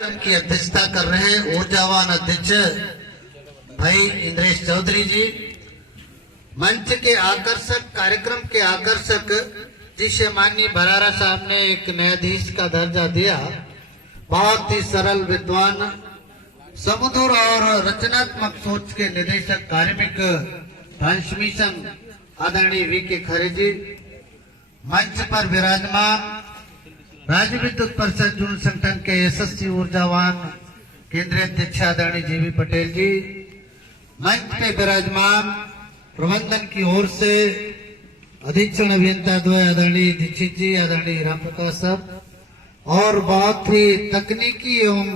की अध्यक्षता कर रहे हैं ऊर्जावान अध्यक्ष भाई इंद्रेश चौधरी जी। मंच के आकर्षक कार्यक्रम के आकर्षक जिसे माननीय भरारा साहब ने एक न्यायाधीश का दर्जा दिया, बहुत ही सरल विद्वान सुमधुर और रचनात्मक सोच के निदेशक कार्मिक ट्रांसमिशन आदरणीय वी.के. खरे जी। मंच पर विराजमान राज्य विद्युत परिषद जून संगठन के यशस्वी ऊर्जावान केंद्रीय अध्यक्ष आदरणीय जी.वी. पटेल जी। मंच पे विराजमान प्रबंधन की ओर से अधीक्षण अभियंता द्वय आदरणीय दीक्षित जी, आदरणीय राम प्रकाश साहब, और बहुत ही तकनीकी एवं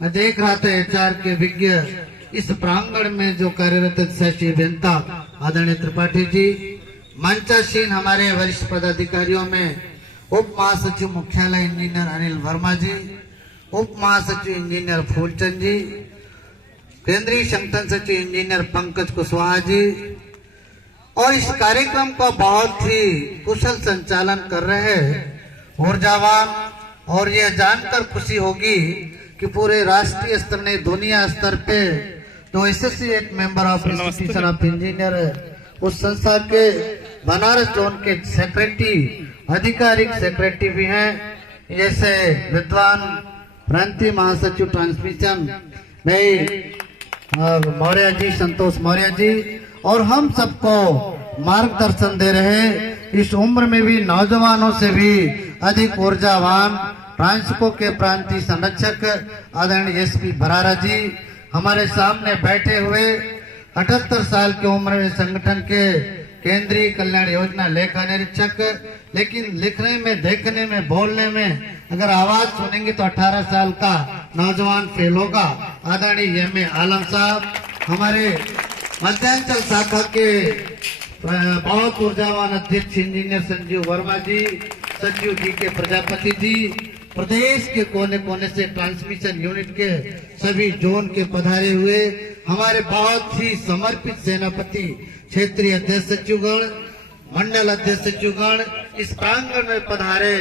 मैं देख रहा था HR के विज्ञ इस प्रांगण में जो कार्यरत अधिशासी अभियंता आदरणीय त्रिपाठी जी। मंचासीन हमारे वरिष्ठ पदाधिकारियों में उप महासचिव मुख्यालय इंजीनियर अनिल वर्मा जी, उप महासचिव इंजीनियर फूलचंद जी, केंद्रीय संगठन सचिव इंजीनियर पंकज कुशवाहा जी, और इस कार्यक्रम का बहुत ही कुशल संचालन कर रहे ऊर्जावान। और यह जानकर खुशी होगी कि पूरे राष्ट्रीय स्तर ने दुनिया स्तर पे जो associate member of institution of engineer उस संस्था के बनारस जोन के सेक्रेटरी, आधिकारिक सेक्रेटरी भी हैं, जैसे विद्वान प्रांतीय महासचिव ट्रांसमिशन मौर्य जी, संतोष मौर्य जी, और हम सबको मार्गदर्शन दे रहे इस उम्र में भी नौजवानों से भी अधिक ऊर्जावान ट्रांसको के प्रांतीय संरक्षक आदरणीय एसपी भरारा जी हमारे सामने बैठे हुए 78 साल की उम्र में संगठन के केंद्रीय कल्याण योजना लेखा निरीक्षक, लेकिन लिखने में, देखने में, बोलने में अगर आवाज सुनेंगे तो 18 साल का नौजवान फेल होगा, आदरणीय M.A. आलम साहब। हमारे मध्यांचल शाखा के बहुत ऊर्जावान अध्यक्ष इंजीनियर संजीव वर्मा जी, सचिव D.K. प्रजापति जी, प्रदेश के कोने कोने से ट्रांसमिशन यूनिट के सभी जोन के पधारे हुए हमारे बहुत ही समर्पित सेनापति, क्षेत्रीय अध्यक्ष सचिवगण, मंडल अध्यक्ष सचिवगण, इस प्रांगण में पधारे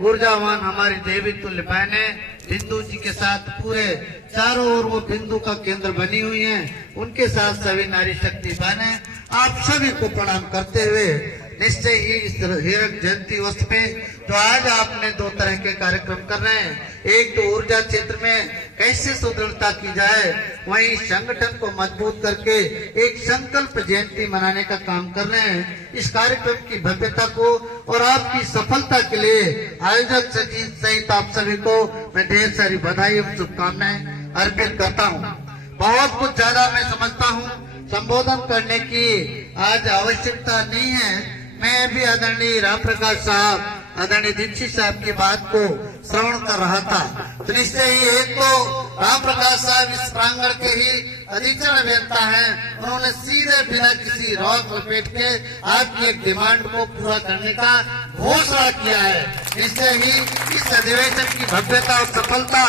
ऊर्जावान हमारी देवी तुल्य बहने बिंदु जी के साथ पूरे चारों ओर वो बिंदु का केंद्र बनी हुई हैं, उनके साथ सभी नारी शक्ति बहने, आप सभी को प्रणाम करते हुए निश्चय ही इस हीरक जयंती वर्ष में जो आज आपने दो तरह के कार्यक्रम कर रहे हैं, एक तो ऊर्जा क्षेत्र में कैसे सुदृढ़ता की जाए, वहीं संगठन को मजबूत करके एक संकल्प जयंती मनाने का काम कर रहे हैं। इस कार्यक्रम की भव्यता को और आपकी सफलता के लिए आयोजक सहित आप सभी को मैं ढेर सारी बधाई और शुभकामनाएं अर्पित करता हूँ। बहुत कुछ ज्यादा मैं समझता हूँ, संबोधन करने की आज आवश्यकता नहीं है। मैं भी आदरणीय राम प्रकाश साहब, आदरणीय दीक्षित साहब की बात को श्रवण कर रहा था, तो निश्चय ही एक तो राम प्रकाश साहब इस प्रांगण के ही अधीक्षण अभियंता हैं, उन्होंने सीधे बिना किसी रौक लपेट के आपकी एक डिमांड को पूरा करने का घोषणा किया है। निश्चय ही इस अधिवेशन की भव्यता और सफलता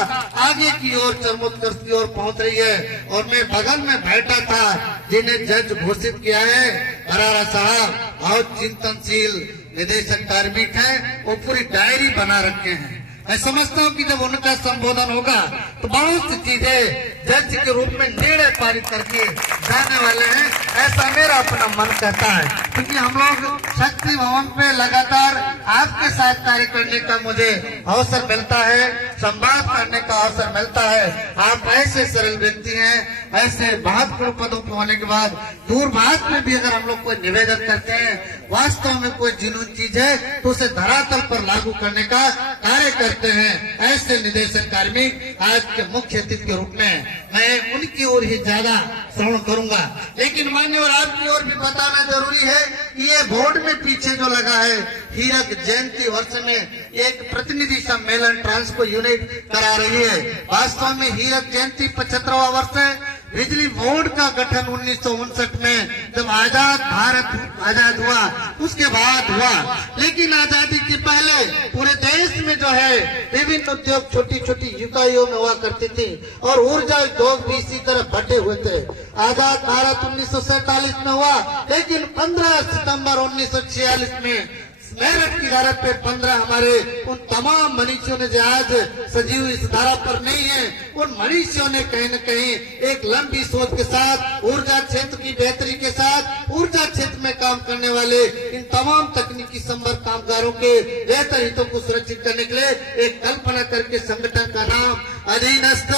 आगे की ओर चरमोत्कर्ष की ओर पहुंच रही है। और मैं बगल में बैठा था जिन्हें जज घोषित किया है भरारा साहब, बहुत चिंतनशील निदेशक कार्मिक हैं, वो पूरी डायरी बना रखे हैं। मैं समझता हूँ कि जब उनका संबोधन होगा तो बहुत सी चीजें जज के रूप में निर्णय पारित करके जाने वाले हैं, ऐसा मेरा अपना मन कहता है। क्योंकि हम लोग शक्ति भवन पे लगातार आपके साथ कार्य करने का मुझे अवसर मिलता है, संवाद करने का अवसर मिलता है। आप ऐसे सरल व्यक्ति हैं, ऐसे महत्वपूर्ण पदों पर होने के बाद दूरभाष में भी अगर हम लोग कोई निवेदन करते हैं, वास्तव में कोई जुनून चीज है तो उसे धरातल पर लागू करने का कार्य करते हैं। ऐसे निदेशक कार्मिक आज के मुख्य अतिथि के रूप में मैं उनकी ओर ही ज्यादा श्रवण करूंगा। लेकिन मान्यवर आपकी ओर भी बताना जरूरी है कि ये बोर्ड में पीछे जो लगा है हीरक जयंती वर्ष में एक प्रतिनिधि सम्मेलन ट्रांसको यूनिट करा रही है। वास्तव में हीरक जयंती 75वां वर्ष है। बिजली बोर्ड का गठन 1959 में जब भारत आजाद हुआ उसके बाद हुआ, लेकिन आजादी के पहले पूरे देश में जो है विभिन्न उद्योग छोटी छोटी इकाइयों में हुआ करती थी और ऊर्जा उद्योग भी इसी तरह बटे हुए थे। आजाद भारत 1947 में हुआ, लेकिन 15 सितंबर 1946 में मेरठ की धारा पे 15 हमारे उन तमाम मनीषियों ने जो आज सजीव इस धारा पर नहीं है, उन मनीषियों ने कहीं न कहीं एक लंबी सोच के साथ, ऊर्जा क्षेत्र की बेहतरी के साथ, ऊर्जा क्षेत्र में काम करने वाले इन तमाम तकनीकी संवर्ग कामगारों के बेहतर हितों को सुरक्षित करने के लिए एक कल्पना करके संगठन का नाम अधीनस्थ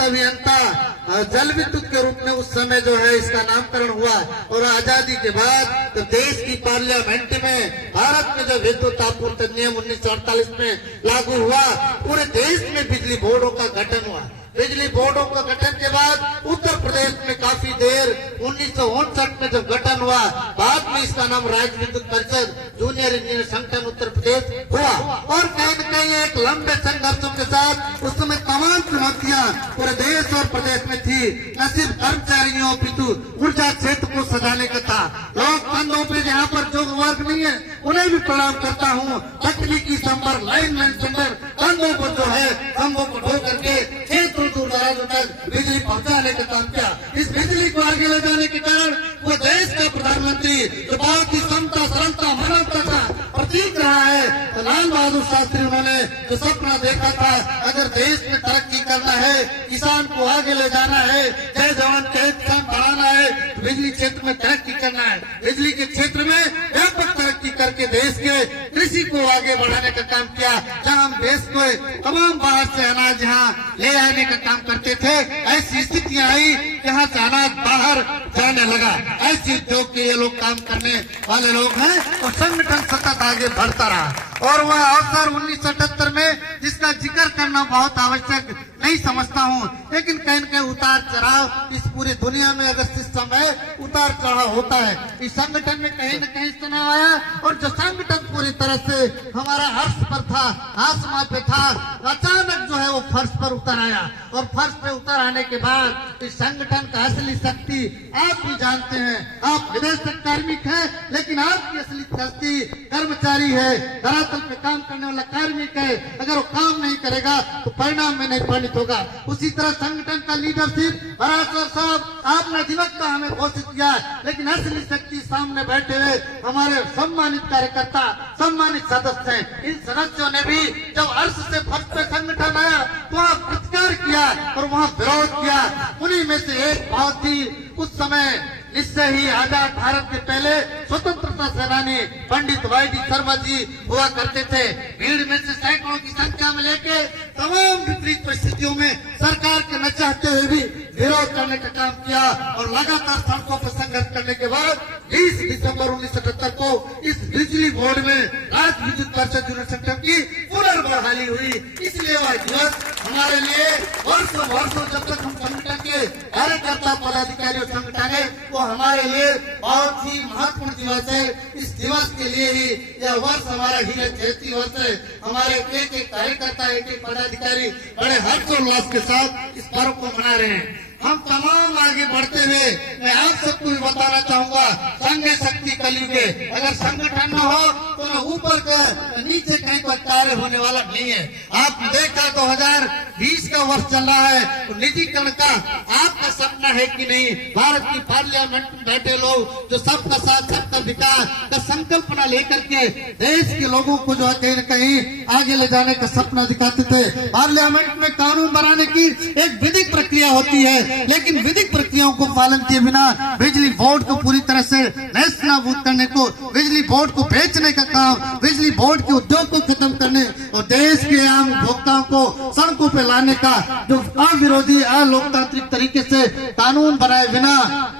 अभियंता जल विद्युत के रूप में उस समय जो है इसका नामकरण हुआ। और आजादी के बाद तो देश की पार्लियामेंट में भारत में जब विद्युत आपूर्ति नियम 1948 में लागू हुआ, पूरे देश में बिजली बोर्डों का गठन हुआ। बिजली बोर्डों का गठन के बाद उत्तर प्रदेश में काफी देर 1959 में जब गठन हुआ, बाद में इसका नाम राज्य विद्युत परिषद जूनियर इंजीनियर संगठन उत्तर प्रदेश हुआ। और कहीं न कहीं एक लंबे संघर्षों के साथ उस समय तमाम चुनौतियां पूरे देश और प्रदेश में थी, न सिर्फ कर्मचारियों पितु ऊर्जा क्षेत्र को सजाने का था। लोग कंधों पे यहाँ पर जो वर्ग नहीं है उन्हें भी प्रणाम करता हूँ। तकनीकी संपर्क लाइनमैन सेंटर कंधों पर जो है कंधों को ढो करके क्षेत्र दूर दराजों तक बिजली पहुंचाने का काम किया। इस बिजली को आगे ले जाने के कारण वो देश का प्रधानमंत्री जो बहुत ही समता सरलता मानवता का प्रतीक रहा है, तो लाल बहादुर शास्त्री उन्होंने जो सपना देखा था, अगर देश में तरक्की करना है, किसान को आगे ले जाना है, जय जवान जय किसान बढ़ाना है, तो बिजली क्षेत्र में तरक्की करना है। बिजली के क्षेत्र में व्यापक तरक्की करके देश के कृषि को आगे बढ़ाने का काम किया। जहाँ हम देश को तमाम बाहर से अनाज यहाँ ले आने का काम करते थे, ऐसी स्थितियां आई यहाँ से अनाज बाहर जाने लगा। ऐसे उद्योग के ये लोग काम करने वाले लोग हैं और संगठन सतत आगे बढ़ता रहा। और वह अवसर 1978 में जिसका जिक्र करना बहुत आवश्यक नहीं समझता हूँ, लेकिन कहीं न कहीं उतार चढ़ाव इस पूरी दुनिया में अगर सिस्टम है, उतार चढ़ाव होता है। इस संगठन में कहीं न कहीं तनाव आया और जो संगठन पूरी तरह से हमारा अर्श पर था, आसमां पे था, अचानक जो है वो फर्श पर उतर आया। और फर्श पे उतर आने के बाद इस संगठन का असली शक्ति आप भी जानते हैं। आप विदेश से कार्मिक है, लेकिन आपकी असली शक्ति कर्मचारी है, धरातल पे काम करने वाला कार्मिक है। अगर वो काम नहीं करेगा तो परिणाम में नहीं पानी होगा। उसी तरह संगठन का लीडरशिप बरासर साहब आपने अधिवक्ता हमें घोषित किया, लेकिन असली शक्ति सामने बैठे हुए हमारे सम्मानित कार्यकर्ता, सम्मानित सदस्य हैं। इन सदस्यों ने भी जब अर्श से फर्श पे संगठन आया तो वहाँ प्रतिकार किया और वहाँ विरोध किया। उन्हीं में से एक बहुत ही उस समय इससे ही आजाद भारत के पहले स्वतंत्रता सेनानी पंडित वाईडी शर्मा जी हुआ करते थे। भीड़ में से सैकड़ों की संख्या में लेके तमाम विपरीत परिस्थितियों में सरकार के न चाहते हुए भी विरोध करने का काम किया और लगातार सड़कों पर संघर्ष करने के बाद 20 दिसंबर 1977 को इस बिजली बोर्ड में राज्य विद्युत परिषद जूनियर संगठन की पुनर्बहाली हुई। इसलिए वह दिवस हमारे लिए वर्षों जब तक हम संगठन के कार्यकर्ता पदाधिकारी और संगठन है, वो हमारे लिए बहुत ही महत्वपूर्ण दिवस है। इस दिवस के लिए ही यह वर्ष हमारा हीरे जयंती वर्ष है। हमारे एक एक कार्यकर्ता, एक एक पदाधिकारी बड़े हर्षोल्लास के साथ इस पर्व को मना रहे हैं। हम तमाम आगे बढ़ते हुए मैं आप सबको भी बताना चाहूंगा, संघ शक्ति कलयुग है। अगर संगठन न हो तो न ऊपर का नीचे कहीं कोई कार्य होने वाला नहीं है। आपने देखा 2020 का वर्ष चल रहा है, तो निजीकरण का आपका सपना है कि नहीं? भारत की पार्लियामेंट में बैठे लोग जो सबका साथ सबका विकास का संकल्पना लेकर के देश के लोगों को जो है कहीं न कहीं आगे ले जाने का सपना दिखाते थे। पार्लियामेंट में कानून बनाने की एक विधिक प्रक्रिया होती है, लेकिन विधिक प्रक्रियाओं को पालन किए बिना बिजली बोर्ड को पूरी तरह से नेस्तनाबूद करने को, बिजली बोर्ड को बेचने का काम, बिजली बोर्ड के उद्योग को खत्म करने और देश के आम उपभोक्ताओं को सड़कों पे लाने का जो अविरोधी अलोकतांत्रिक तरीके से कानून बनाए बिना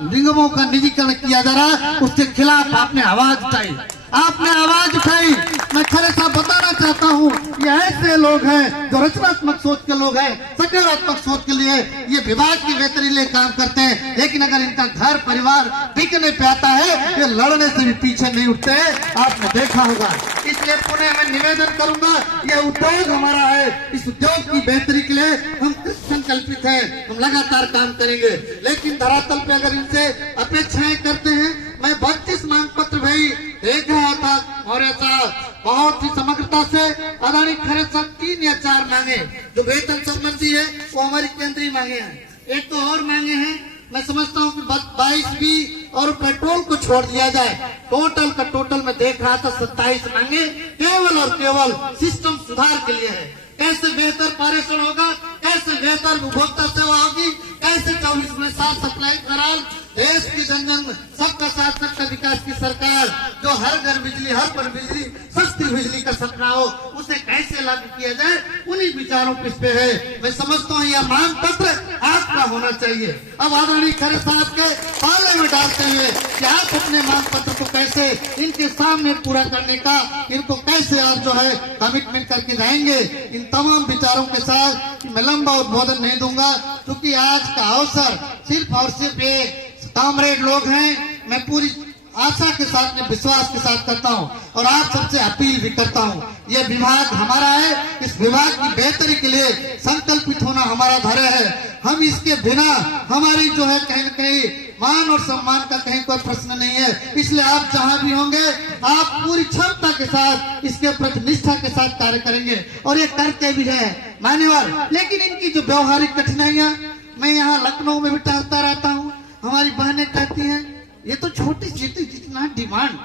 निगमों का निजीकरण किया जा रहा, उसके खिलाफ आपने आवाज उठाई। आपने आवाज उठाई। मैं खरे साहब बताना चाहता हूँ, ये ऐसे लोग हैं जो रचनात्मक सोच के लोग हैं, सकारात्मक सोच के लिए ये विभाग की बेहतरी लिए काम करते हैं, लेकिन अगर इनका घर परिवार बिकने पे आता है, ये लड़ने से भी पीछे नहीं उठते हैं। आपने देखा होगा। इसलिए पुनः मैं निवेदन करूंगा, ये उद्योग हमारा है, इस उद्योग की बेहतरी के लिए हम संकल्पित हैं, हम लगातार काम करेंगे। लेकिन धरातल पे अगर इनसे अपेक्षाएं करते हैं, मैं 32 मांग पत्र भाई देखा था मौर्य साहब, बहुत ही समग्रता से अदानी खरे साहब 3 या 4 मांगे जो वेतन संबंधी है वो हमारी केंद्रीय मांगे हैं। एक तो और मांगे हैं मैं समझता हूँ कि 22 और पेट्रोल को छोड़ दिया जाए। टोटल का टोटल में देख रहा था 27 मांगे केवल और केवल सिस्टम सुधार के लिए है। कैसे बेहतर पारेषण होगा, कैसे बेहतर उपभोक्ता सेवा होगी, कैसे 24 में 7 सप्लाई करार, देश की जन जन सबका साथ सबका विकास की सरकार जो हर घर बिजली, हर पर बिजली, सस्ती बिजली का सपना हो, उसे कैसे लागू किया जाए, उन्हीं विचारों पे इस पे है। मैं समझता हूँ यह मांग पत्र आपका होना चाहिए। अब आदरणीय खरे साहब के पाले में डालते हुए कि आप अपने मांग पत्र को कैसे इनके सामने पूरा करने का, इनको कैसे आप जो है कमिटमेंट करके जाएंगे। इन तमाम विचारों के साथ मैं लंबा उद्बोधन नहीं दूंगा, क्योंकि आज का अवसर सिर्फ और सिर्फ ये कामरेड लोग हैं। मैं पूरी आशा के साथ, विश्वास के साथ करता हूं और आप सबसे अपील भी करता हूं, यह विभाग हमारा है, इस विभाग की बेहतरी के लिए संकल्पित होना हमारा धैर्य है। हम इसके बिना हमारी जो है कहीं न कहीं मान और सम्मान का कहीं कोई प्रश्न नहीं है। इसलिए आप जहां भी होंगे आप पूरी क्षमता के साथ इसके प्रति निष्ठा के साथ कार्य करेंगे और ये करते भी है मान्यवर। लेकिन इनकी जो व्यवहारिक कठिनाइयां, मैं यहाँ लखनऊ में भी टहलता रहता हूँ, हमारी बहनें कहती हैं ये तो छोटी सी, जितना डिमांड,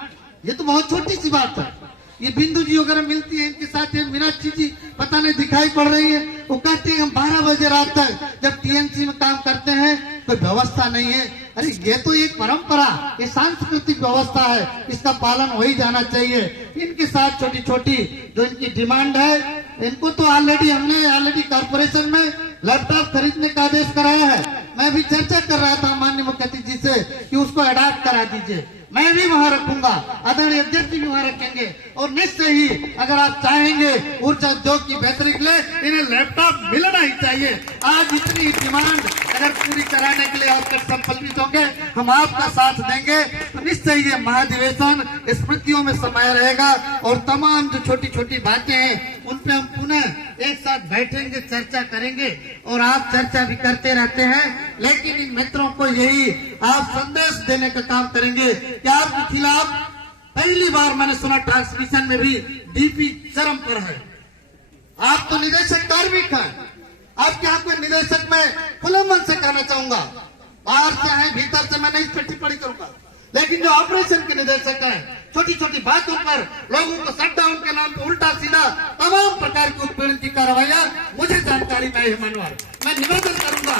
ये तो बहुत छोटी सी बात है। ये बिंदु जी वगैरह मिलती है, इनके साथ ये मीनाक्षी जी पता नहीं दिखाई पड़ रही है, वो कहते हैं हम 12 बजे रात तक जब टीएमसी में काम करते हैं कोई व्यवस्था नहीं है। अरे ये तो एक परंपरा, ये सांस्कृतिक व्यवस्था है, इसका पालन हो ही जाना चाहिए। इनके साथ छोटी छोटी जो इनकी डिमांड है, इनको तो हमने कॉर्पोरेशन में लैपटॉप खरीदने का आदेश कराया है। मैं भी चर्चा कर रहा था माननीय मुख्यमंत्री जी से कि उसको अडॉप्ट करा दीजिए, मैं भी वहां रखूंगा, आदरणीय अध्यक्ष जी भी वहां रखेंगे और निश्चय ही अगर आप चाहेंगे ऊर्जा उद्योग की बेहतरी के लिए इन्हें लैपटॉप मिलना ही चाहिए। आज इतनी डिमांड अगर पूरी कराने के लिए आप संकल्पित होंगे, हम आपका साथ देंगे तो निश्चय ये महाधिवेशन स्मृतियों में समाया रहेगा और तमाम जो छोटी छोटी बातें हैं उन पे हम पुनः एक साथ बैठेंगे, चर्चा करेंगे और आप चर्चा भी करते रहते हैं। लेकिन इन मित्रों को यही आप संदेश देने का काम करेंगे कि आपके खिलाफ पहली बार मैंने सुना ट्रांसमिशन में भी डीपी चरम पर है। आप तो निदेशक कार्मिक हैं, आपके यहाँ कोई निदेशक में खुले मन से कहना चाहूंगा, बाहर से आए भीतर से मैं नहीं इस पर टिप्पणी करूंगा, लेकिन जो ऑपरेशन के निदेशक हैं छोटी छोटी बातों पर लोगों को शटडाउन के नाम पर उल्टा सीधा तमाम प्रकार की उत्पीड़न की कार्रवाइयां मुझे जानकारी में है मनोहर। मैं निवेदन करूंगा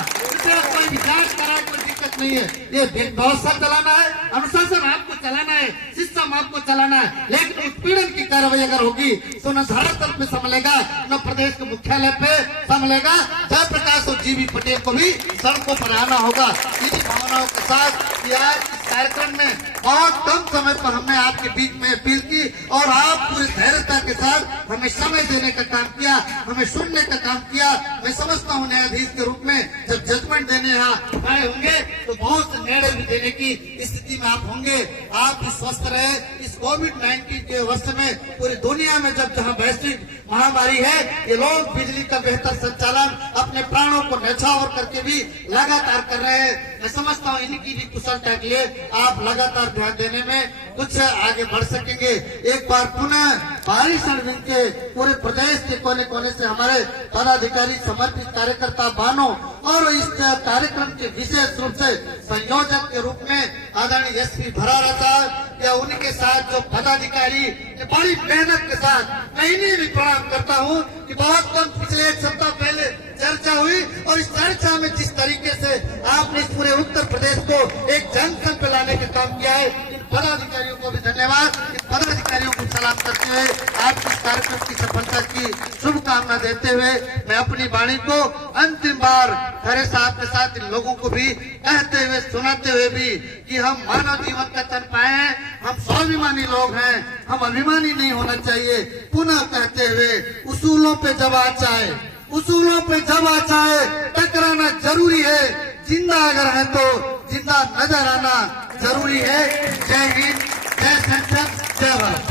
कोई भी जांच कराए, कोई दिक्कत नहीं है, ये व्यवस्था चलाना है, अनुशासन आपको चलाना है, सिस्टम आपको चलाना है। लेकिन उत्पीड़न की कार्रवाई अगर होगी तो न धरातल पे संभलेगा, न प्रदेश के मुख्यालय पे संभलेगा। जयप्रकाश और जीवी पटेल को भी सड़कों पर आना होगा। इन्हीं भावनाओं के साथ आज इस कार्यक्रम में बहुत कम समय पर हमने आपके बीच में अपील की और आप पूरी धैर्यता के साथ हमें समय देने का काम किया, हमें सुनने का काम किया। मैं समझता हूँ न्यायाधीश के रूप में जब जजमेंट देने यहाँ आए होंगे तो बहुत से निर्णय भी देने की स्थिति में आप होंगे। आप भी स्वस्थ रहे। इस कोविड-19 के वर्ष में पूरी दुनिया में जब जहाँ वैश्विक महामारी है, ये लोग बिजली का बेहतर संचालन अपने प्राणों को न्यौछावर करके भी लगातार कर रहे हैं। मैं समझता हूँ इनकी भी कुशलता के लिए आप लगातार ध्यान देने में कुछ आगे बढ़ सकेंगे। एक बार पुनः पारेषण दिन के पूरे प्रदेश के कोने कोने से हमारे पदाधिकारी, समर्पित कार्यकर्ता बानो और इस कार्यक्रम के विशेष रूप से संयोजक के रूप में आदरणीय एसपी भरारा साहब या उनके साथ जो पदाधिकारी बड़ी मेहनत के साथ मैं इन्हें भी प्रणाम करता हूँ कि बहुत कम पिछले एक सप्ताह पहले चर्चा हुई और इस चर्चा में जिस तरीके से आपने इस पूरे उत्तर प्रदेश को एक जंक्शन पे लाने का काम किया है, इन पदाधिकारियों को भी धन्यवाद। इन पदाधिकारियों को सलाम करते हुए आपकी इस कार्यक्रम की सफलता की शुभकामना देते हुए मैं अपनी वाणी को अंतिम बार खरे साहब के साथ इन लोगों को भी कहते हुए, सुनाते हुए भी कि हम मानव जीवन का तन पाए हैं, हम स्वाभिमानी लोग हैं, हम अभिमानी नहीं होना चाहिए। पुनः कहते हुए उसूलों पे जब आ जाए, उसूलों पे जब आ जाए टकराना जरूरी है, जिंदा अगर है तो जिंदा नजर आना जरूरी है। जय हिंद, जय संसद, जय भारत।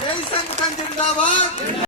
जय संगठन जिंदाबाद।